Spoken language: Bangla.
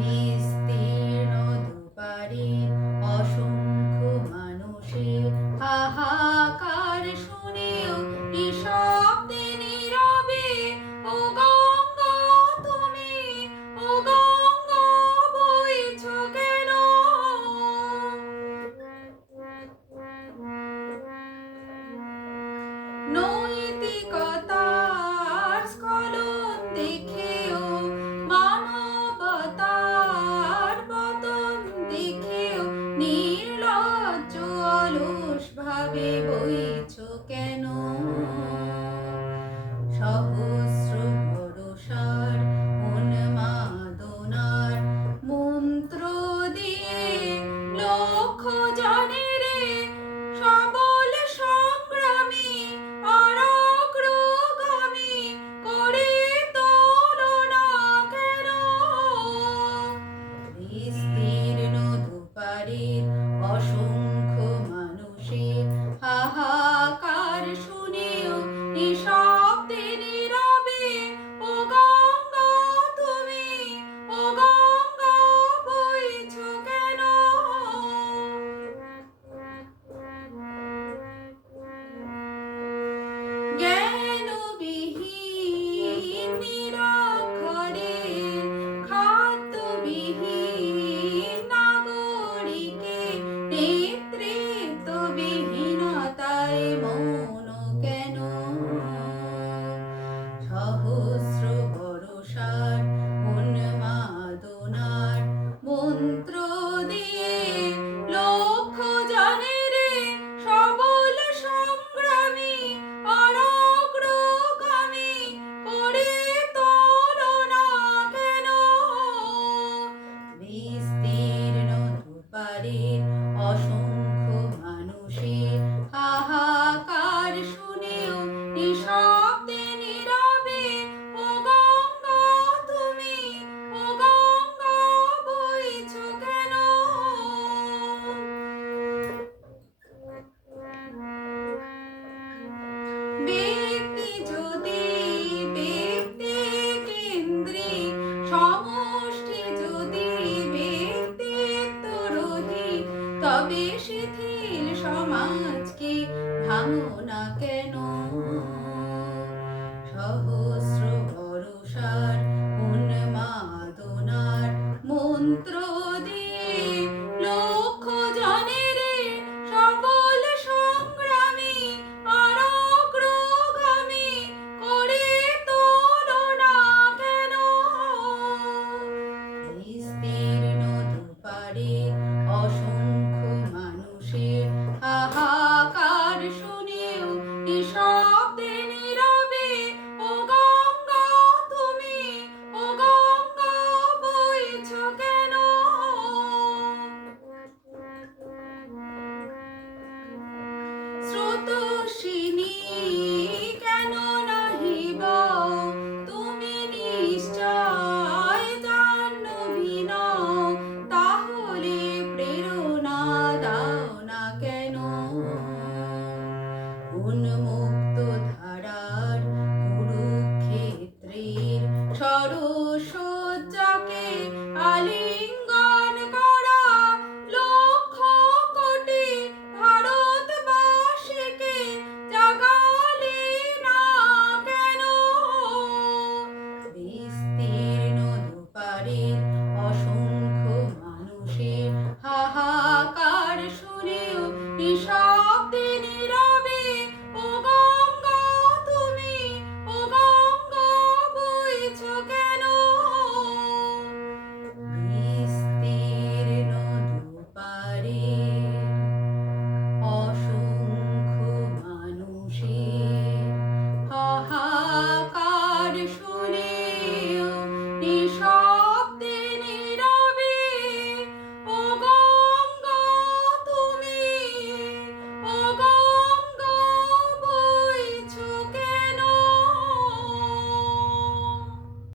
বিস্তীর্ণ দুপারে অসংখ্য মানুষের হাহাকার শুনেও নিঃশব্দে নীরবে ও গঙ্গা তুমি, ও গঙ্গা বইছ কেন? নৈতিকতার স্খলন দেখেও, মানবতার পতন দেখেও নির্লজ্জ অলস ভাবে বইছ কেন? সহস্র ভরসার উন্মাদনার মন্ত্র দিয়ে লক্ষ জনের সবল সংগ্রামী অগ্রগামী করে তোলো না কেন? বিস্তীর্ণ দুপারের অসংখ্য মানুষের হাহাকার শুনেও নিঃশব্দে নীরবে ও গঙ্গা তুমি, ও গঙ্গা বইছ কেন? জ্ঞানবিহীন নিরক্ষরে খাদ্যবিহীন নাগরিকে নেতৃত্ববিহীনতায় মৌন কেন? সহস্র ভরসার উন্মাদনার মন্ত্র দিয়ে লক্ষ জনের সবল সংগ্রামী অগ্রগামী করে তোলো না কেন? বিস্তীর্ণ দুপারের অসংখ্য মানুষের হাহাকার শুনেও নিঃশব্দে নীরবে ও গঙ্গা তুমি, ও গঙ্গা বইছ কেন? ব্যক্তি যদি ব্যক্তি কেন্দ্রিক, সমষ্টি যদি ব্যক্তিত্বরহিত, তবে শিথিল সমাজকে ভাঙো না কেন? সহস্র ভরসার উন্মাদনার মন্ত্র দিয়ে লক্ষ জনের সবল সংগ্রামী অগ্রগামী করে তোলো না কেন? বিস্তীর্ণ দুপারে অসংখ্য মানুষের হাহাকার শুনেও নিঃশব্দে নীরবে ও গঙ্গা তুমি, ও গঙ্গা বইছ কেন? স্রোতস্বিনী কেন নাহিব তুমি নিশ্চয় জাহ্নবী নও, তাহলে প্রেরণা দাও না কেন? উন্মুক্ত ধারার কুরুক্ষেত্রের সরসজ্জাকে আলিঙ্গন করা লক্ষ কোটি ভারতবাসীকে জাগালে না কেন? বিস্তীর্ণ দুপারের অসংখ্য